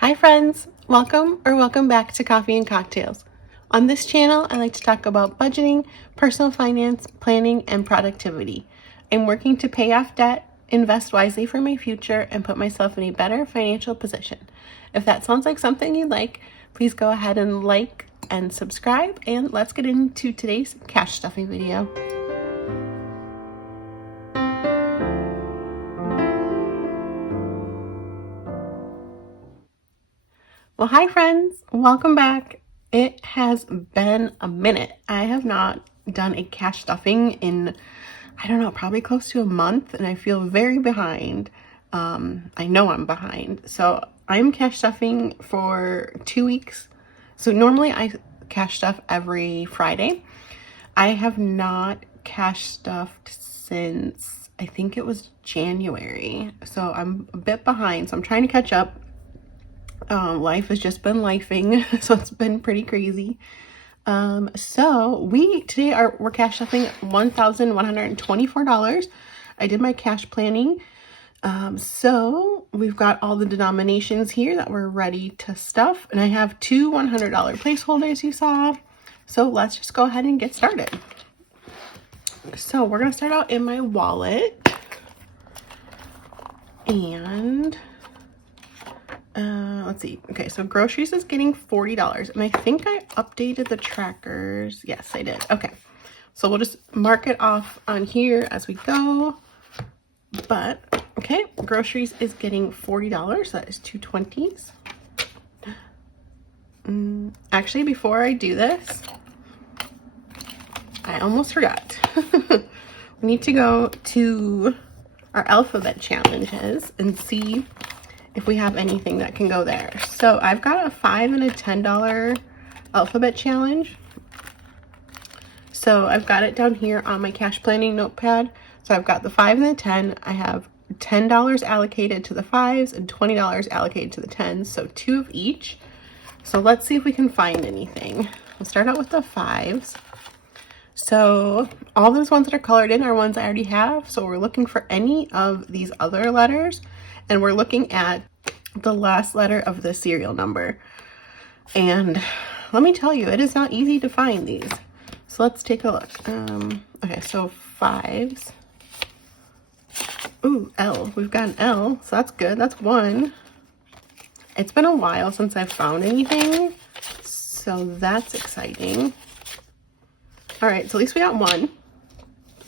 Hi friends, welcome back to Coffee and Cocktails. On this channel, I like to talk about budgeting, personal finance, planning, and productivity. I'm working to pay off debt, invest wisely for my future, and put myself in a better financial position. If that sounds like something you'd like, please go ahead and like and subscribe, and let's get into today's cash stuffing video. Well, hi friends, welcome back. It has been a minute. I have not done a cash stuffing in, I don't know, probably close to a month, and I feel very behind. I know I'm behind. So I'm cash stuffing for 2 weeks. So normally I cash stuff every Friday. I have not cash stuffed since I think it was January. So I'm a bit behind. So I'm trying to catch up. Life has just been lifing, so it's been pretty crazy. So we're cash stuffing $1,124. I did my cash planning. So we've got all the denominations here that we're ready to stuff, and I have two $100 placeholders you saw. So let's just go ahead and get started. So we're gonna start out in my wallet, and let's see. Okay, so groceries is getting $40, and I think I updated the trackers. Yes, I did. Okay, so we'll just mark it off on here as we go. But okay, groceries is getting $40. That is 2 20s. Actually, before I do this, I almost forgot. We need to go to our alphabet challenges and see if we have anything that can go there. So I've got a $5 and a $10 alphabet challenge. So I've got it down here on my cash planning notepad. So I've got the 5 and the 10. I have $10 allocated to the 5s and $20 allocated to the 10s. So 2 of each. So let's see if we can find anything. We'll start out with the 5s. So all those ones that are colored in are ones I already have. So we're looking for any of these other letters, and we're looking at the last letter of the serial number. And let me tell you, it is not easy to find these. So let's take a look. Okay, so 5s. Ooh, L. We've got an L, so that's good. That's 1. It's been a while since I've found anything, so that's exciting. All right, so at least we got 1.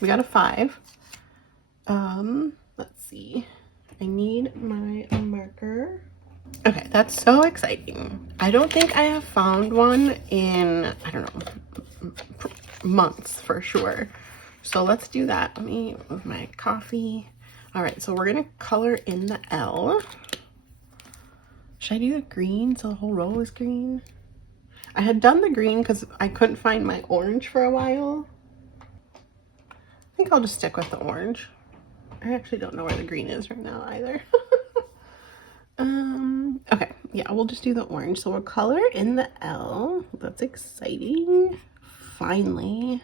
We got a 5. Let's see. I need my marker. Okay, that's so exciting. I don't think I have found one in, I don't know, months for sure. So let's do that. Let me move my coffee. All right, so we're gonna color in the L. Should I do the green so the whole row is green? I had done the green because I couldn't find my orange for a while. I think I'll just stick with the orange. I actually don't know where the green is right now either. Okay, yeah, we'll just do the orange. So we'll color in the L. That's exciting. Finally.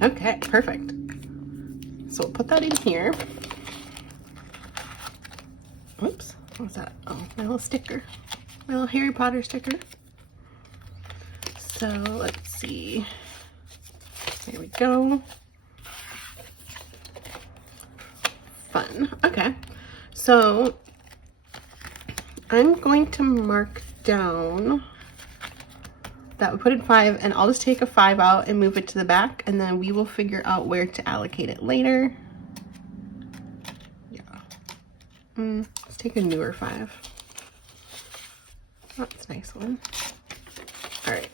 Okay, perfect. So we'll put that in here. Whoops, what's that? Oh, my little sticker. My little Harry Potter sticker. So let's see. There we go. Fun. Okay, so I'm going to mark down that we put in 5, and I'll just take a 5 out and move it to the back, and then we will figure out where to allocate it later. Yeah. Let's take a newer 5. Oh, that's a nice one. All right.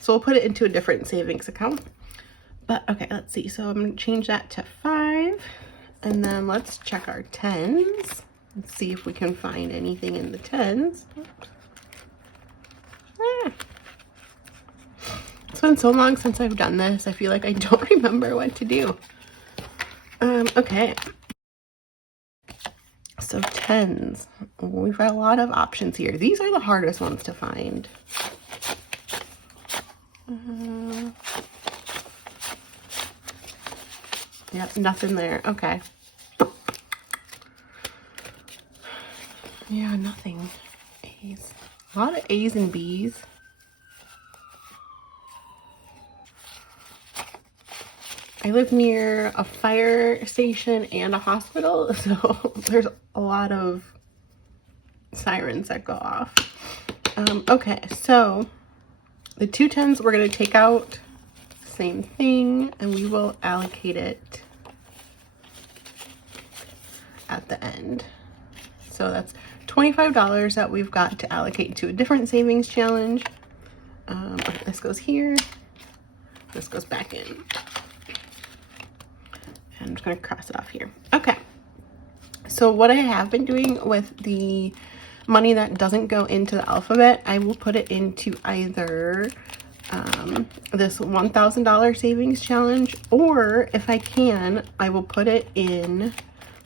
So we'll put it into a different savings account. But okay, let's see. So I'm going to change that to 5. And then let's check our 10s and see if we can find anything in the 10s. It's been so long since I've done this. I feel like I don't remember what to do. Okay. So 10s. We've got a lot of options here. These are the hardest ones to find. Yep, nothing there. Okay. Yeah, nothing. A's. A lot of A's and B's. I live near a fire station and a hospital, so there's a lot of sirens that go off. Okay, so the 2 10s we're going to take out, same thing, and we will allocate it at the end. So that's $25 that we've got to allocate to a different savings challenge. Okay, this goes here, this goes back in. And I'm just going to cross it off here. Okay, so what I have been doing with the money that doesn't go into the alphabet, I will put it into either this $1,000 savings challenge, or if I can, I will put it in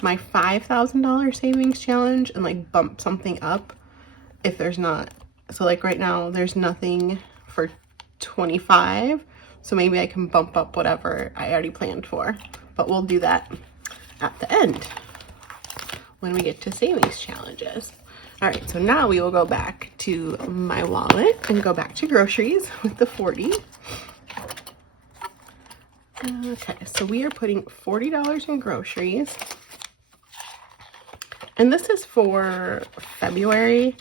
my $5,000 savings challenge and like bump something up if there's not. So like right now there's nothing for 25, so maybe I can bump up whatever I already planned for, but we'll do that at the end when we get to savings challenges. All right, so now we will go back to my wallet and go back to groceries with the 40. Okay, so we are putting $40 in groceries. And this is for February,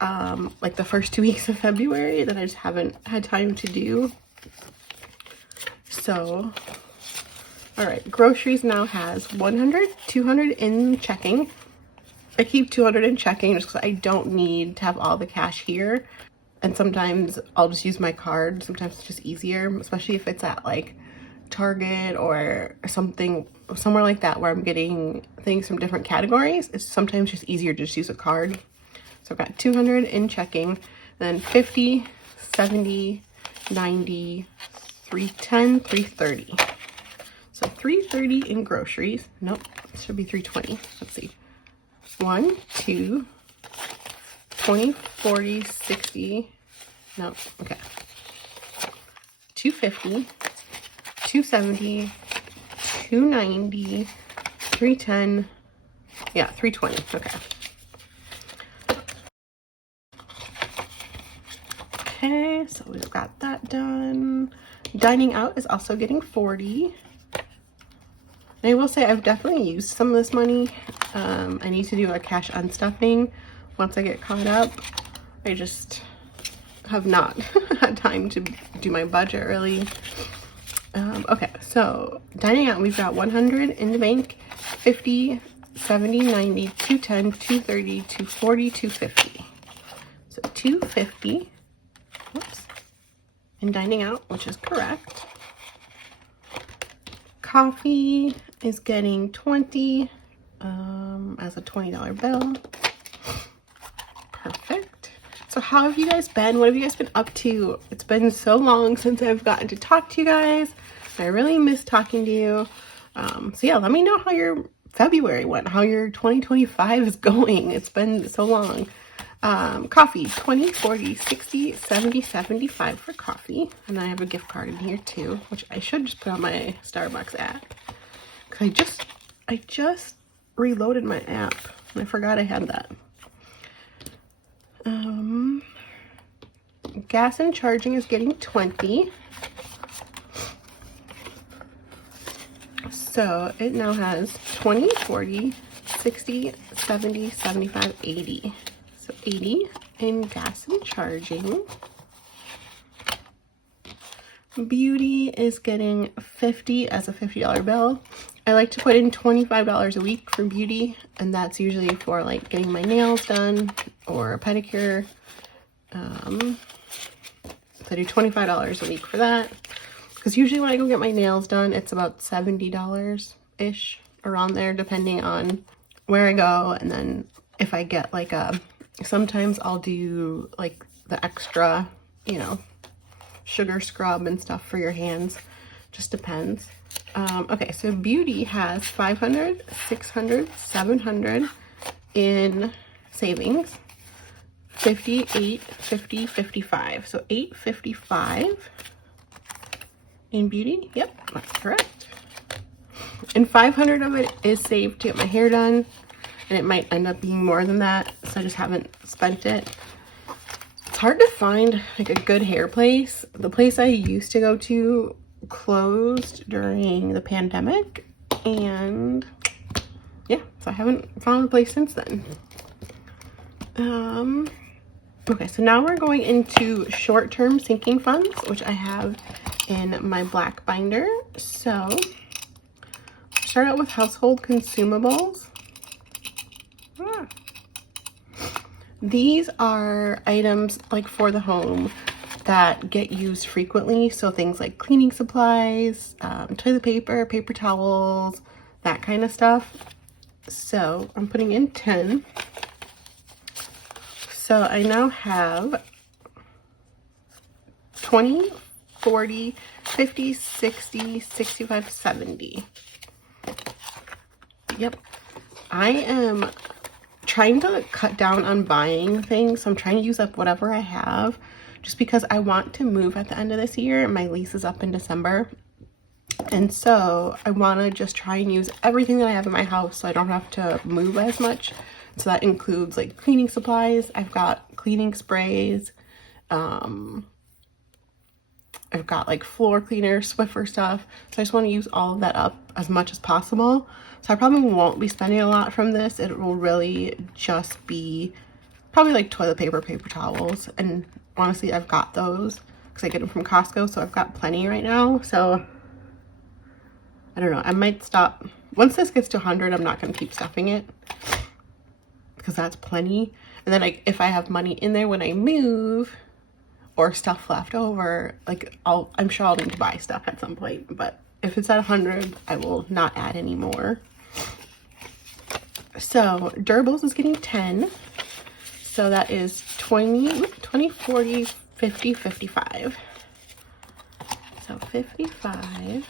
like the first 2 weeks of February that I just haven't had time to do. So, all right, groceries now has 100, 200 in checking. I keep 200 in checking just because I don't need to have all the cash here. And sometimes I'll just use my card. Sometimes it's just easier, especially if it's at like Target or something, somewhere like that where I'm getting things from different categories. It's sometimes just easier to just use a card. So I've got 200 in checking, then 50, 70, 90, 310, 330. So 330 in groceries. Nope, it should be 320. Let's see. 1, 2, 20, 40, 60. No, okay. 250, 270, 290, 310. Yeah, 320. Okay. Okay, so we've got that done. Dining out is also getting 40. And I will say I've definitely used some of this money. I need to do a cash unstuffing once I get caught up. I just have not had time to do my budget really. Okay, so dining out, we've got 100 in the bank, 50, 70, 90, 210, 230, 240, 250. So 250, whoops, in dining out, which is correct. Coffee is getting 20 as a $20 bill. Perfect. So how have you guys been? What have you guys been up to? It's been so long since I've gotten to talk to you guys. I really miss talking to you. So yeah, let me know how your February went, how your 2025 is going. It's been so long. Coffee, 20, 40, 60, 70, 75 for coffee. And I have a gift card in here too, which I should just put on my Starbucks app. Cause I just reloaded my app and I forgot I had that. Gas and charging is getting 20. So it now has 20, 40, 60, 70, 75, 80. So 80 in gas and charging. Beauty is getting 50 as a $50 bill. I like to put in $25 a week for beauty, and that's usually for like getting my nails done or a pedicure. So I do $25 a week for that, because usually when I go get my nails done, it's about $70-ish, around there, depending on where I go. And then if I get like sometimes I'll do like the extra, you know, sugar scrub and stuff for your hands. Just depends. Okay, so beauty has 500, 600, 700 in savings. 58, 50, 55. So 855 in beauty. Yep, that's correct. And 500 of it is saved to get my hair done. And it might end up being more than that. so I just haven't spent it. It's hard to find like a good hair place. The place I used to go to closed during the pandemic, and yeah, so I haven't found a place since then. Okay, so now we're going into short-term sinking funds, which I have in my black binder. So start out with household consumables. These are items like for the home that get used frequently. So things like cleaning supplies, toilet paper, paper towels, that kind of stuff. So I'm putting in 10. So I now have 20, 40, 50, 60, 65, 70. Yep. I am trying to cut down on buying things. So I'm trying to use up whatever I have just because I want to move at the end of this year. My lease is up in December. And so I want to just try and use everything that I have in my house so I don't have to move as much. So that includes like cleaning supplies. I've got cleaning sprays. I've got like floor cleaner, Swiffer stuff. So I just want to use all of that up as much as possible. So I probably won't be spending a lot from this. It will really just be probably like toilet paper, paper towels. And honestly, I've got those because I get them from Costco. So I've got plenty right now. So I don't know. I might stop. Once this gets to 100, I'm not going to keep stuffing it, because that's plenty. And then if I have money in there when I move or stuff left over, like I'm sure I'll need to buy stuff at some point. But if it's at 100, I will not add any more. So durables is getting 10. So that is 20, 40, 50, 55. So 55.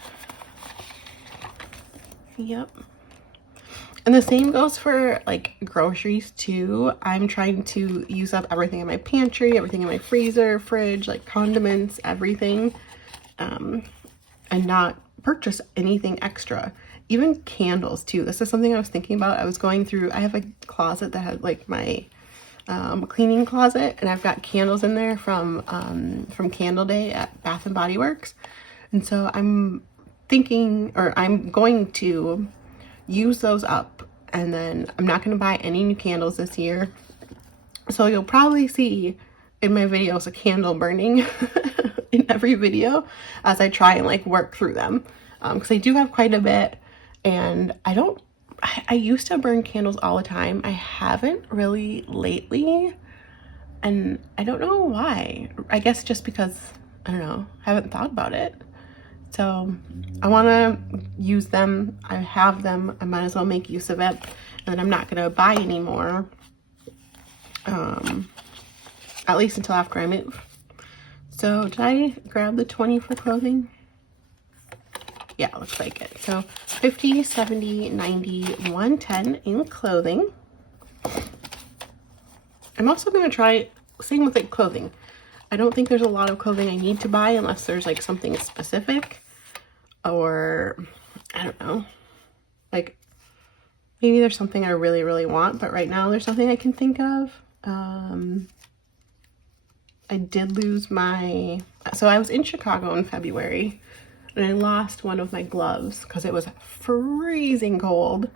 Yep. And the same goes for like groceries too. I'm trying to use up everything in my pantry, everything in my freezer, fridge, like condiments, everything, and not purchase anything extra. Even candles too. This is something I was thinking about. I was going through, I have a closet that has like my cleaning closet, and I've got candles in there from Candle Day at Bath and Body Works. And so I'm thinking, or I'm going to use those up, and then I'm not going to buy any new candles this year. So you'll probably see in my videos a candle burning in every video as I try and like work through them, because I do have quite a bit, and I used to burn candles all the time. I haven't really lately, and I don't know why. I guess just because, I don't know, I haven't thought about it. So I want to use them. I have them. I might as well make use of it. And then I'm not going to buy any more, at least until after I move. So did I grab the 20 for clothing? Yeah, looks like it. So 50, 70, 90, 110 in clothing. I'm also going to try, same with like clothing. I don't think there's a lot of clothing I need to buy unless there's like something specific, or I don't know, like maybe there's something I really, really want, but right now there's nothing I can think of. I did lose so I was in Chicago in February, and I lost one of my gloves because it was freezing cold.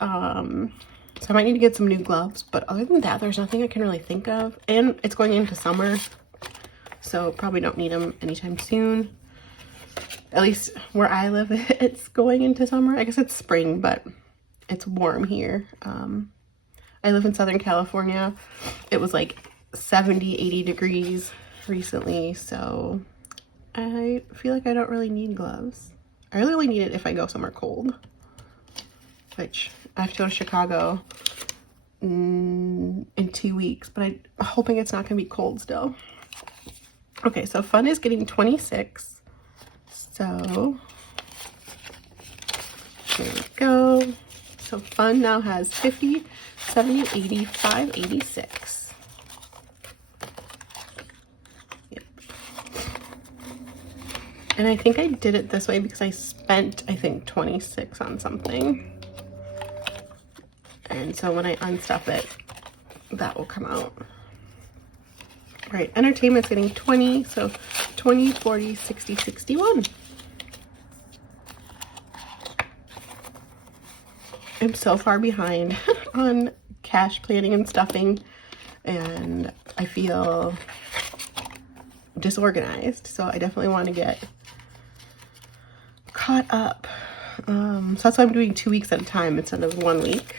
So I might need to get some new gloves, but other than that, there's nothing I can really think of. And it's going into summer, so probably don't need them anytime soon. At least where I live, it's going into summer. I guess it's spring, but it's warm here. I live in Southern California. It was like 70, 80 degrees recently, so I feel like I don't really need gloves. I really only need it if I go somewhere cold, which I have to go to Chicago in 2 weeks, but I'm hoping it's not going to be cold still. Okay, so fun is getting 26. So there we go. So fun now has 50, 70, 85, 86. Yep. And I think I did it this way because I spent, I think, 26 on something. And so when I unstuff it, that will come out. All right, entertainment's getting 20, so 20, 40, 60, 61. I'm so far behind on cash planning and stuffing, and I feel disorganized, so I definitely want to get caught up. So that's why I'm doing 2 weeks at a time instead of 1 week.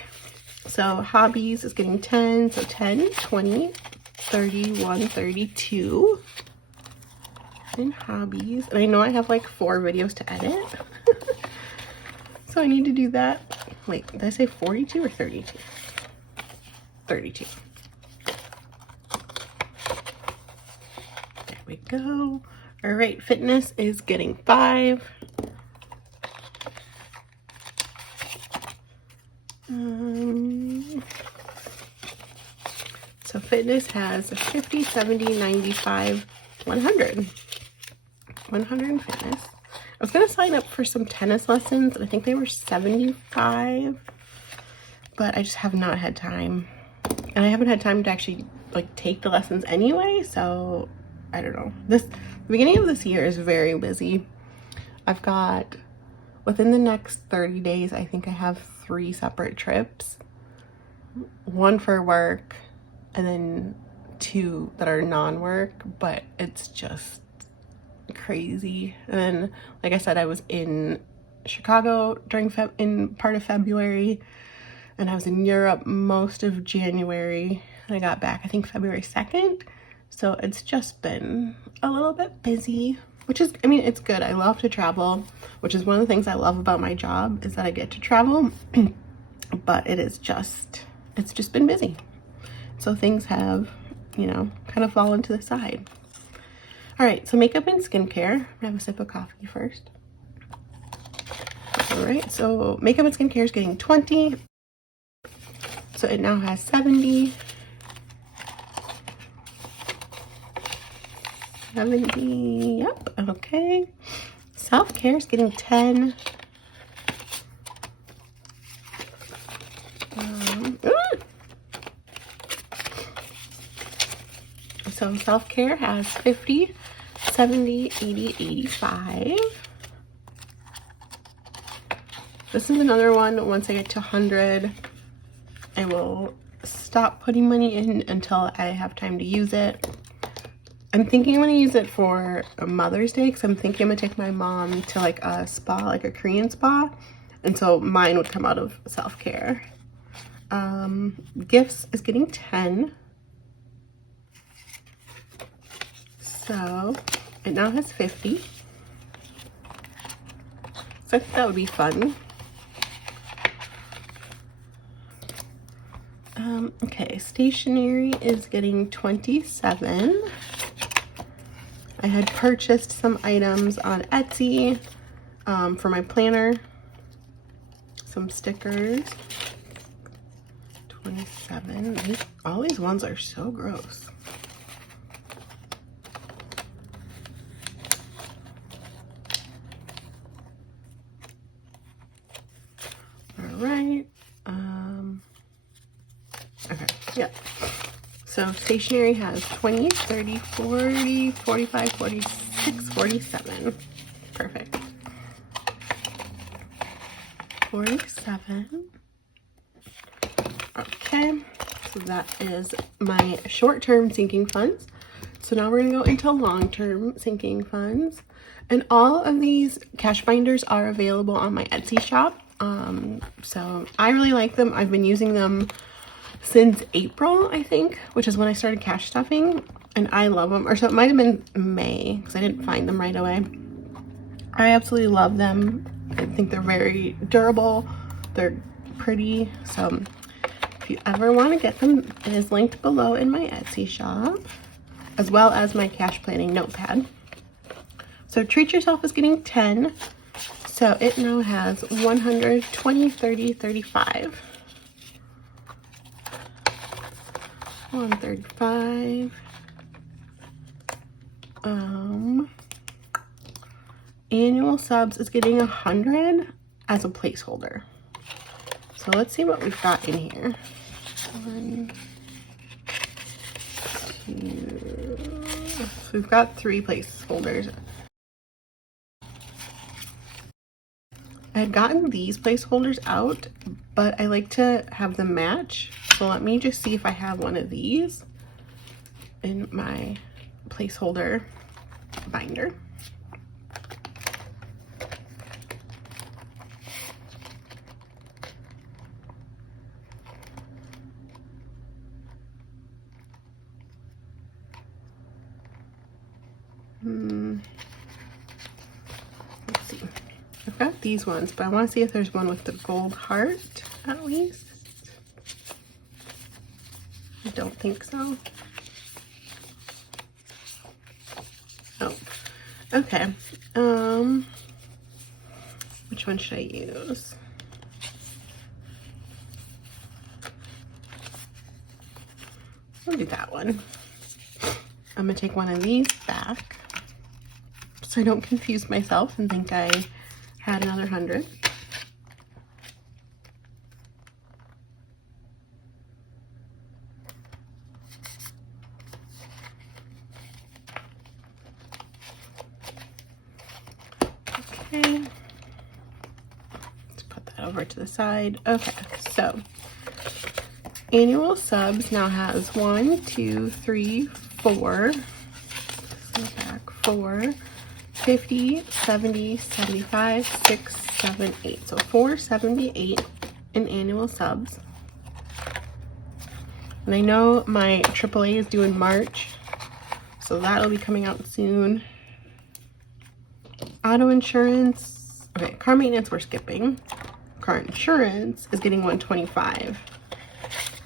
So hobbies is getting 10, so 10, 20, 31, 32 in hobbies. And I know I have like 4 videos to edit. So I need to do that. Wait, did I say 42 or 32? 32. There we go. All right, fitness is getting 5. So fitness has 50, 70, 95, 100. 100 in fitness. I was gonna sign up for some tennis lessons, and I think they were 75, but I just have not had time. And I haven't had time to actually like take the lessons anyway, so I don't know. The beginning of this year is very busy. I've got, within the next 30 days, I think I have 3 separate trips. 1 for work, and then 2 that are non-work, but it's just crazy. And then, like I said, I was in Chicago during in part of February, and I was in Europe most of January, and I got back I think February 2nd. So it's just been a little bit busy, which is, I mean, it's good. I love to travel, which is one of the things I love about my job, is that I get to travel. But it's just been busy. So things have, you know, kind of fallen to the side. All right, so makeup and skincare. I'm gonna have a sip of coffee first. All right, so makeup and skincare is getting 20. So it now has 70. 70, yep, okay. Self-care is getting 10. So self-care has 50, 70, 80, 85. This is another one. Once I get to 100, I will stop putting money in until I have time to use it. I'm thinking I'm going to use it for Mother's Day, because I'm thinking I'm going to take my mom to like a spa, like a Korean spa. And so mine would come out of self-care. Gifts is getting 10. So it now has 50. So I think that would be fun. Okay, stationery is getting 27. I had purchased some items on Etsy for my planner. Some stickers. 27. All these ones are so gross. Right. Okay, yeah. So stationery has 20, 30, 40, 45, 46, 47. Perfect. 47. Okay, so that is my short-term sinking funds. So now we're gonna go into long-term sinking funds. And all of these cash binders are available on my Etsy shop. So I really like them. I've been using them since April, I think, which is when I started cash stuffing, and I love them. Or so it might have been May, because I didn't find them right away. I absolutely love them. I think they're very durable. They're pretty. So if you ever want to get them, it is linked below in my Etsy shop, as well as my cash planning notepad. So treat yourself is getting 10. So it now has 100, 20, 30, 35. 135. Annual subs is getting 100 as a placeholder. So let's see what we've got in here. 1, So we've got 3 placeholders. I had gotten these placeholders out, but I like to have them match. So let me just see if I have one of these in my placeholder binder. Let's see. I've got these ones, but I want to see if there's one with the gold heart at least. I don't think so. Oh, okay. Which one should I use? I'll do that one. I'm gonna take one of these back so I don't confuse myself and think I had another 100. Okay, let's put that over to the side. Okay, so annual subs now has 1, 2, 3, 4. Go back 4, 50, 70, 75, 6, 7, 8. So 478 in annual subs. And I know my AAA is due in March, so that'll be coming out soon. Auto insurance, okay, car maintenance we're skipping. Car insurance is getting 125.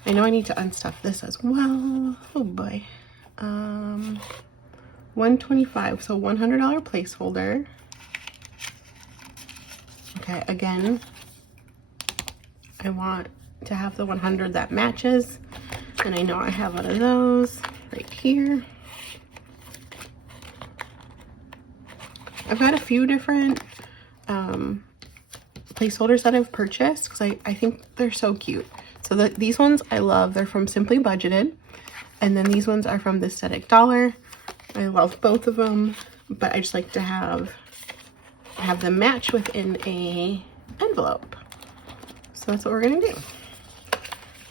I know I need to unstuff this as well. Oh boy. 125, so $100 placeholder. Okay, again, I want to have the 100 that matches, and I know I have one of those right here. I've got a few different placeholders that I've purchased because I think they're so cute. So these ones I love. They're from Simply Budgeted, and then these ones are from the Aesthetic Dollar. I love both of them, but I just like to have them match within a envelope. So that's what we're gonna do.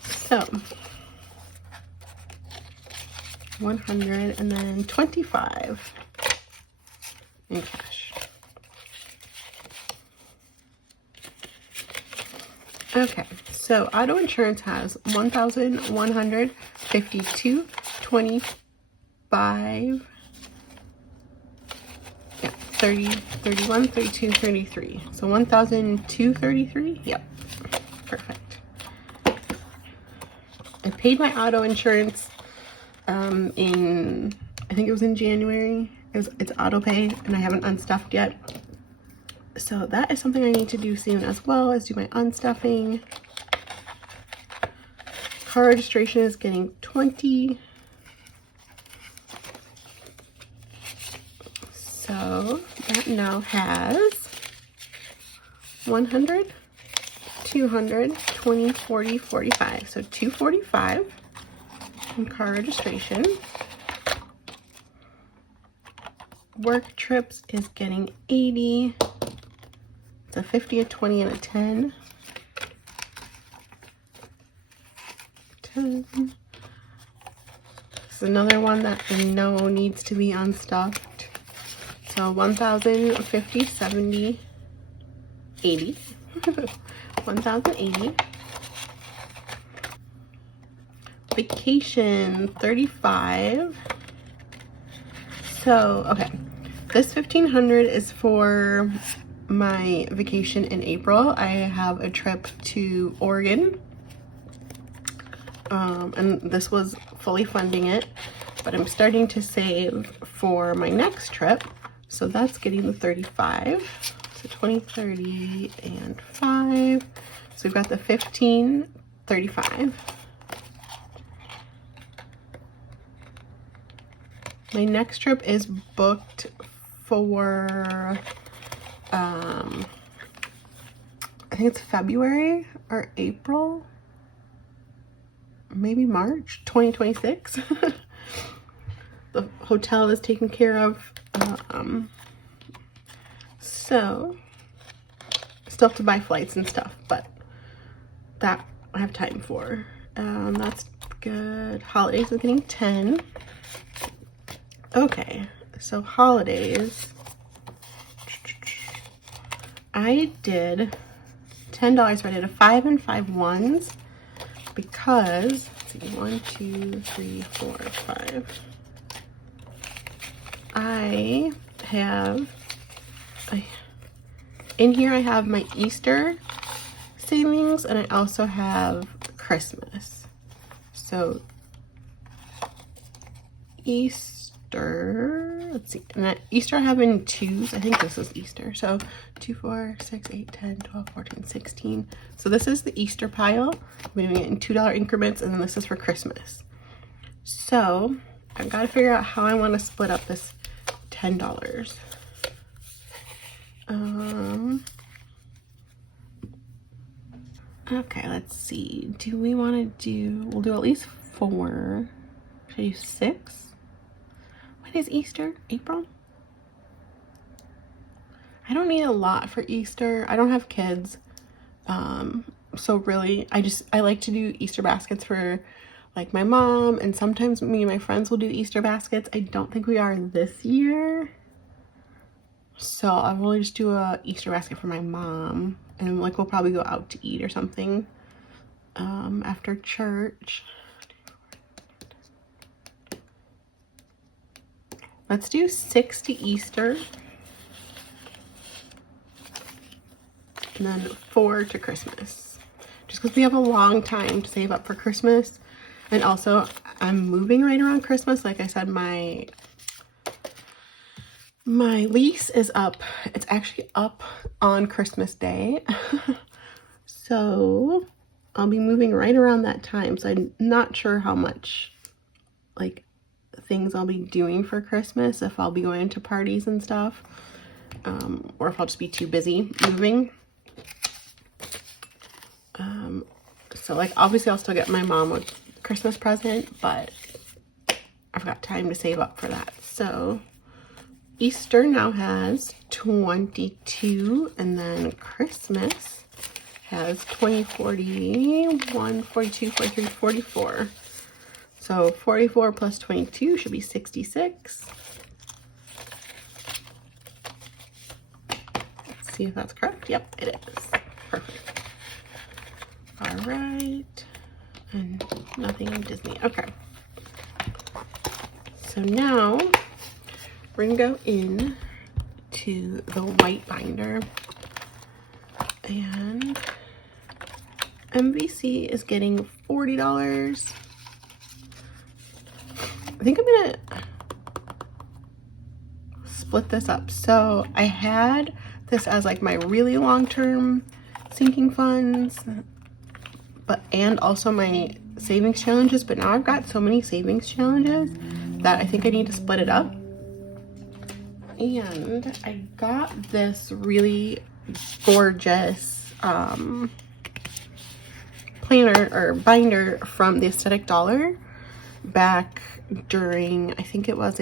So 100 and then 25 in cash. Okay, so auto insurance has 1,152, 25, yeah, 30, 31, 32, 33. So 1,233, yep, perfect. I paid my auto insurance in, I think it was in January. It's auto pay, and I haven't unstuffed yet. So that is something I need to do soon, as well as do my unstuffing. Car registration is getting 20. So that now has 100, 200, 20, 40, 45. So 245 in car registration. Work trips is getting 80. It's a 50, a 20, and a 10. 10. This is another one that I know needs to be unstuffed. So 1,050, 70, 80. 1,080. Vacation, 35. So, okay. This 1,500 is for my vacation in April. I have a trip to Oregon, and this was fully funding it, but I'm starting to save for my next trip, so that's getting the 35. So 20, 30, and 5. So we've got the 15, 35. My next trip is booked for I think it's February or April, maybe March 2026. the hotel is taken care of. So still have to buy flights and stuff, but that I have time for. That's good. Holidays is getting 10. Okay, so holidays. I did $10, but I did a 5 and 5 ones because, let's see, 1, 2, 3, 4, 5. In here I have my Easter savings, and I also have Christmas. So Easter, let's see, and Easter I have in twos. I think this is Easter. So 2, 4, 6, 8, 10, 12, 14, 16. So this is the Easter pile. I'm doing it in $2 increments, and then this is for Christmas. So I've got to figure out how I want to split up this $10. Okay, let's see. Do we want to do, we'll do at least 4. Should I do 6? When is Easter? April? I don't need a lot for Easter. I don't have kids. So really, I like to do Easter baskets for like my mom, and sometimes me and my friends will do Easter baskets. I don't think we are this year. So I'll really just do a Easter basket for my mom, and like we'll probably go out to eat or something after church. Let's do 6 to Easter, and then 4 to Christmas, just because we have a long time to save up for Christmas. And also I'm moving right around Christmas. Like I said, my lease is up. It's actually up on Christmas Day. So I'll be moving right around that time. So I'm not sure how much like things I'll be doing for Christmas, if I'll be going to parties and stuff, or if I'll just be too busy moving. So like obviously I'll still get my mom a Christmas present, but I've got time to save up for that. So Easter now has 22, and then Christmas has 20, 41, 42, 43, 44. So 44 plus 22 should be 66. Let's see if that's correct. Yep, it is. Perfect. All right. And nothing in Disney. Okay. So now we're gonna go in to the white binder, and MVC is getting $40. I think I'm gonna split this up. So I had this as like my really long-term sinking funds, and also my savings challenges, but now I've got so many savings challenges that I think I need to split it up. And I got this really gorgeous planner or binder from the Aesthetic Dollar back during, I think it was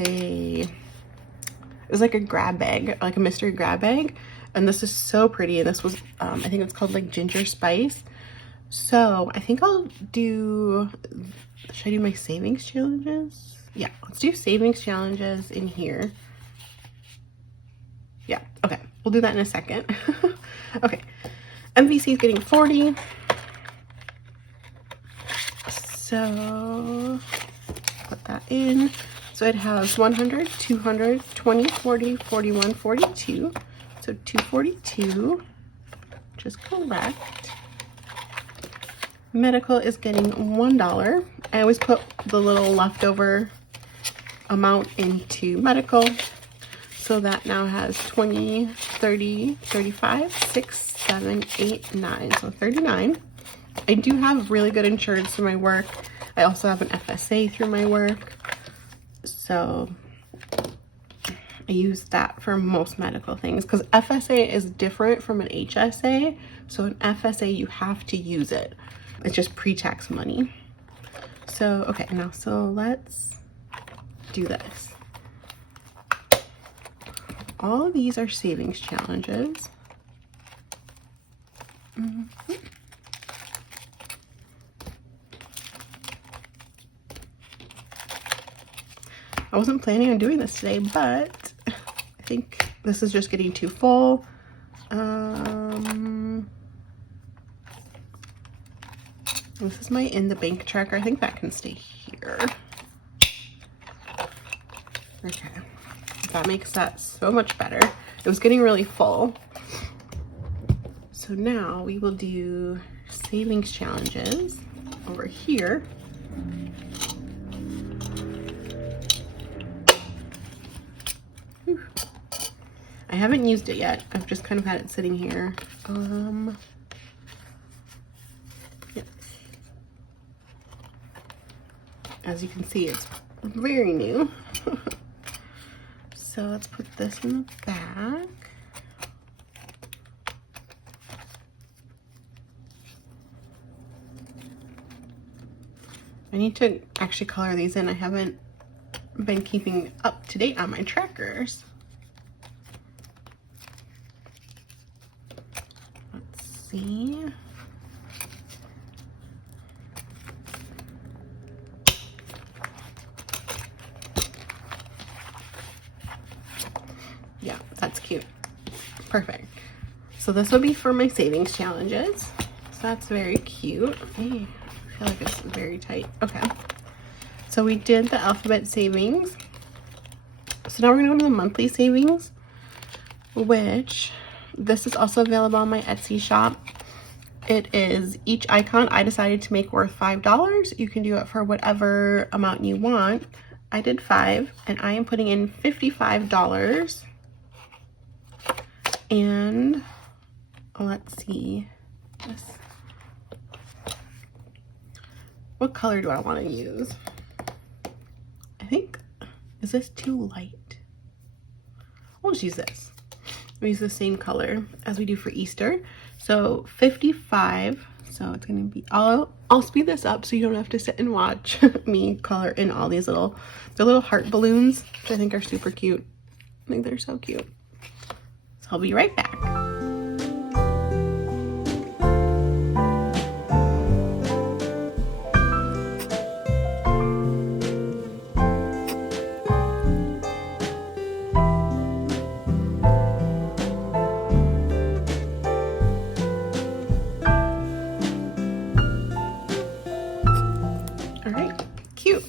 like a grab bag, like a mystery grab bag. And this is so pretty. And this was, I think it's called like Ginger Spice. So I think I'll do, should I do my savings challenges? Yeah, let's do savings challenges in here. Yeah, okay, we'll do that in a second. Okay, MVC is getting 40. So put that in. So it has 100, 200, 20, 40, 41, 42. So 242, which is correct. Medical is getting $1. I always put the little leftover amount into medical. So that now has 20, 30, 35, 6, 7, 8, 9. So 39. I do have really good insurance through my work. I also have an FSA through my work. So I use that for most medical things, because FSA is different from an HSA. So an FSA, you have to use it. It's just pre-tax money. So, okay, now, so let's do this. All of these are savings challenges. I wasn't planning on doing this today, but I think this is just getting too full. This is my in the bank tracker. I think that can stay here. Okay, that makes that so much better. It was getting really full. So now we will do savings challenges over here. Whew. I haven't used it yet. I've just kind of had it sitting here. Yes. As you can see, it's very new. So let's put this in the back. I need to actually color these in. I haven't been keeping up to date on my trackers. Let's see. Yeah, that's cute. Perfect. So this will be for my savings challenges. So that's very cute. Hey, I feel like it's very tight. Okay. So we did the alphabet savings. So now we're gonna go to the monthly savings, which this is also available on my Etsy shop. It is each icon I decided to make worth $5. You can do it for whatever amount you want. I did 5 and I am putting in $55. And let's see this. What color do I want to use? I think, is this too light? We'll just use this. We'll use the same color as we do for Easter. So 55. So it's gonna be, I'll speed this up so you don't have to sit and watch me color in all these they're little heart balloons, which I think are super cute. I think they're so cute. So I'll be right back. All right, cute.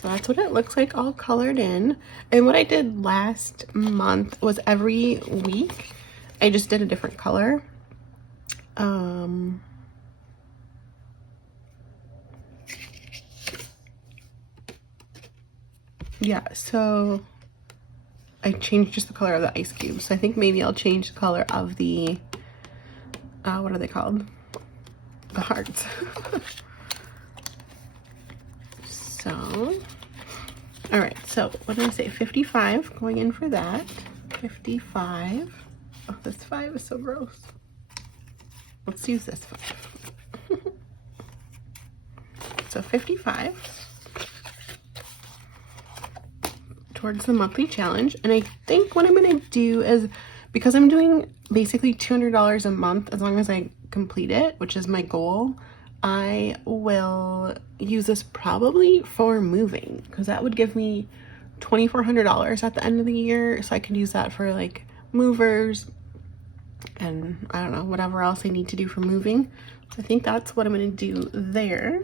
So that's what it looks like all colored in. And what I did last month was every week I just did a different color. Yeah, so I changed just the color of the ice cubes. So I think maybe I'll change the color of the, what are they called? The hearts. So, all right, so what did I say? 55 going in for that. 55. Oh, this 5 is so gross. Let's use this 5. So 55 towards the monthly challenge. And I think what I'm gonna do is, because I'm doing basically $200 a month as long as I complete it, which is my goal, I will use this probably for moving, because that would give me $2,400 at the end of the year. So I could use that for like movers and I don't know, whatever else I need to do for moving. So I think that's what I'm gonna do there.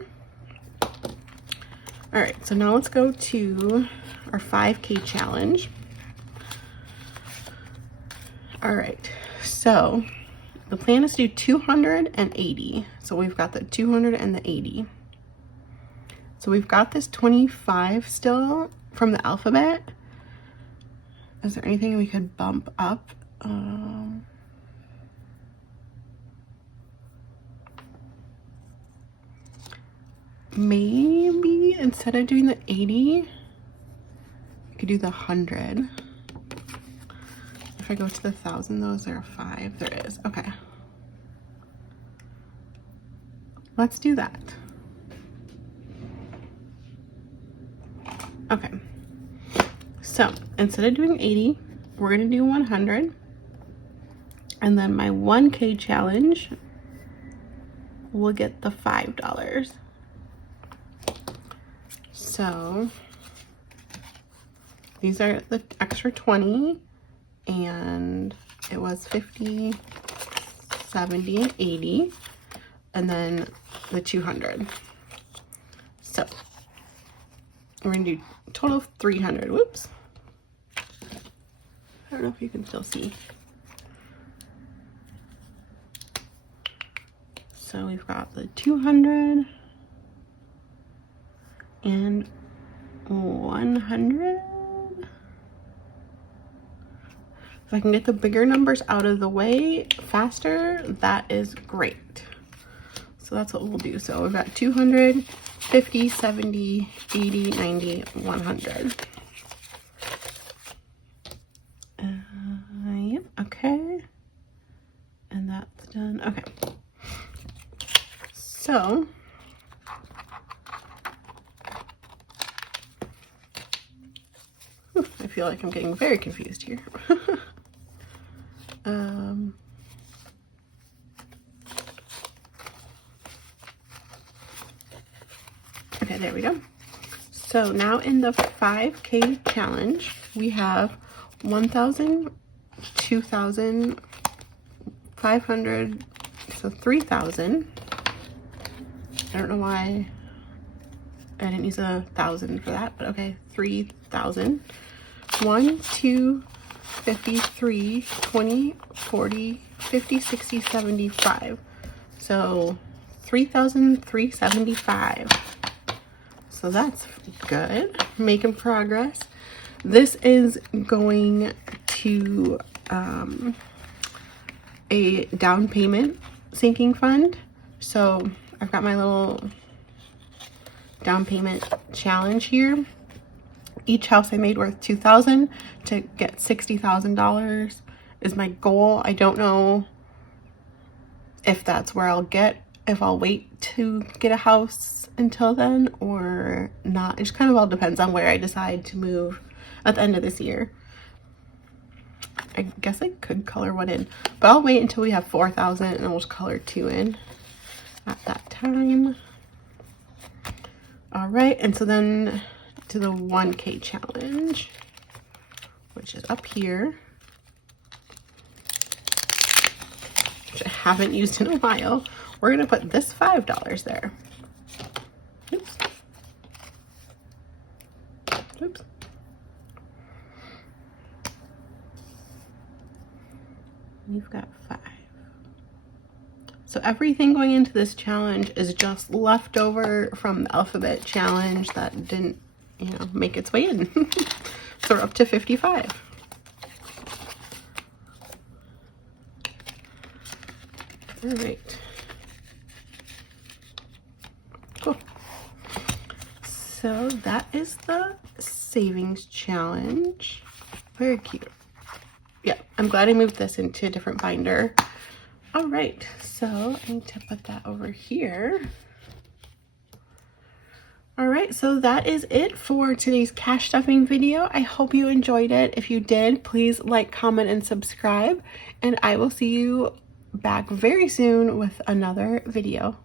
All right, so now let's go to our 5K challenge. All right, so the plan is to do 280. So we've got the 200 and the 80. So we've got this 25 still from the alphabet. Is there anything we could bump up? Maybe instead of doing the 80, you could do the 100. If I go to the 1,000 though, is there a 5? There is. Okay. Let's do that. Okay. So instead of doing 80, we're gonna do 100. And then my 1K challenge will get the $5. So these are the extra 20, and it was 50, 70, and 80, and then the 200. So we're gonna do a total of 300. Whoops. I don't know if you can still see. So we've got the 200 and 100. If I can get the bigger numbers out of the way faster, that is great. So that's what we'll do. So we've got 200, 50, 70, 80, 90, 100. Yep, okay. And that's done. Okay. So I feel like I'm getting very confused here. Okay, there we go. So now in the 5K challenge, we have 1,000, 2,000, 500, so 3,000. I don't know why I didn't use 1,000 for that, but okay, 3,000. 1, 2, 53, 20, 40, 50, 60, 75. So 3,375. So that's good. Making progress. This is going to a down payment sinking fund. So I've got my little down payment challenge here. Each house I made worth $2,000 to get $60,000 is my goal. I don't know if that's where I'll get, if I'll wait to get a house until then or not. It just kind of all depends on where I decide to move at the end of this year. I guess I could color one in, but I'll wait until we have 4,000 and we'll just color 2 in at that time. All right, and so then to the 1K challenge, which is up here, which I haven't used in a while. We're gonna put this $5 there. Oops. Oops. We've got 5. So everything going into this challenge is just leftover from the alphabet challenge that didn't, you know, make its way in. So we're up to 55. All right. Cool. So that is the savings challenge. Very cute. Yeah, I'm glad I moved this into a different binder. All right, so I need to put that over here. All right, so that is it for today's cash stuffing video. I hope you enjoyed it. If you did, please like, comment, and subscribe, and I will see you back very soon with another video.